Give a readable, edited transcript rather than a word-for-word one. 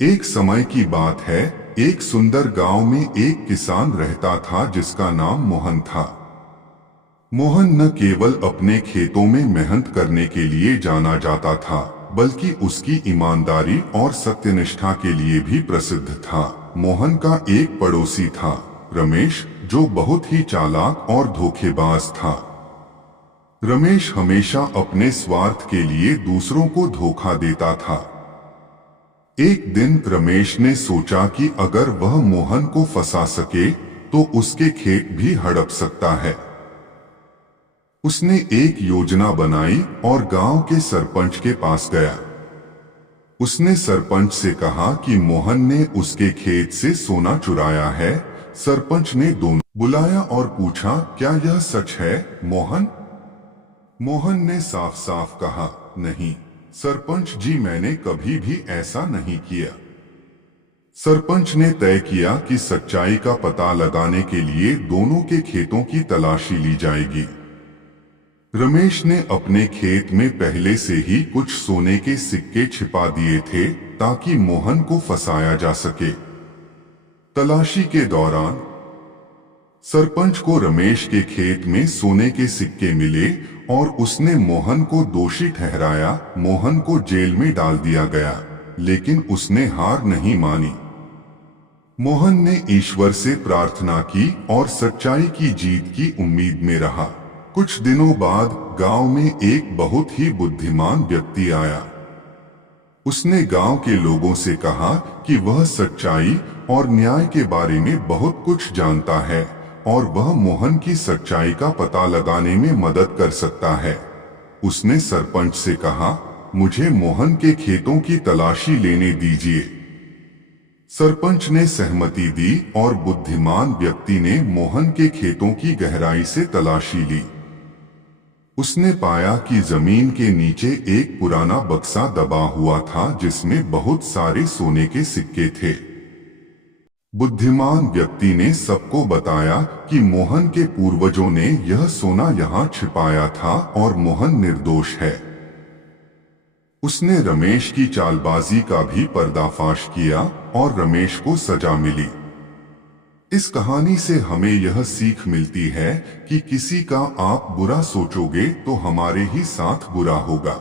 एक समय की बात है। एक सुंदर गांव में एक किसान रहता था जिसका नाम मोहन था। मोहन न केवल अपने खेतों में मेहनत करने के लिए जाना जाता था, बल्कि उसकी ईमानदारी और सत्यनिष्ठा के लिए भी प्रसिद्ध था। मोहन का एक पड़ोसी था, रमेश, जो बहुत ही चालाक और धोखेबाज था। रमेश हमेशा अपने स्वार्थ के लिए दूसरों को धोखा देता था। एक दिन रमेश ने सोचा कि अगर वह मोहन को फंसा सके तो उसके खेत भी हड़प सकता है। उसने एक योजना बनाई और गांव के सरपंच के पास गया। उसने सरपंच से कहा कि मोहन ने उसके खेत से सोना चुराया है। सरपंच ने दोनों बुलाया और पूछा, क्या यह सच है मोहन? मोहन ने साफ साफ कहा, नहीं सरपंच जी, मैंने कभी भी ऐसा नहीं किया। सरपंच ने तय किया कि सच्चाई का पता लगाने के लिए दोनों के खेतों की तलाशी ली जाएगी। रमेश ने अपने खेत में पहले से ही कुछ सोने के सिक्के छिपा दिए थे ताकि मोहन को फंसाया जा सके। तलाशी के दौरान सरपंच को रमेश के खेत में सोने के सिक्के मिले और उसने मोहन को दोषी ठहराया। मोहन को जेल में डाल दिया गया, लेकिन उसने हार नहीं मानी। मोहन ने ईश्वर से प्रार्थना की और सच्चाई की जीत की उम्मीद में रहा। कुछ दिनों बाद गांव में एक बहुत ही बुद्धिमान व्यक्ति आया। उसने गांव के लोगों से कहा कि वह सच्चाई और न्याय के बारे में बहुत कुछ जानता है और वह मोहन की सच्चाई का पता लगाने में मदद कर सकता है। उसने सरपंच से कहा, मुझे मोहन के खेतों की तलाशी लेने दीजिए। सरपंच ने सहमति दी और बुद्धिमान व्यक्ति ने मोहन के खेतों की गहराई से तलाशी ली। उसने पाया कि जमीन के नीचे एक पुराना बक्सा दबा हुआ था जिसमें बहुत सारे सोने के सिक्के थे। बुद्धिमान व्यक्ति ने सबको बताया कि मोहन के पूर्वजों ने यह सोना यहाँ छिपाया था और मोहन निर्दोष है। उसने रमेश की चालबाजी का भी पर्दाफाश किया और रमेश को सजा मिली। इस कहानी से हमें यह सीख मिलती है कि किसी का आप बुरा सोचोगे तो हमारे ही साथ बुरा होगा।